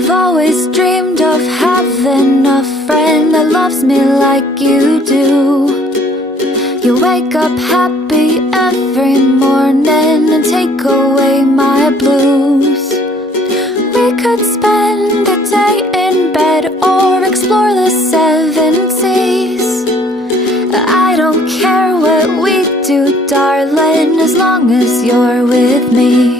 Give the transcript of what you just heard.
I've always dreamed of having a friend that loves me like you do. You wake up happy every morning and take away my blues. We could spend a day in bed or explore the 7 seas. I don't care what we do, darling, as long as you're with me.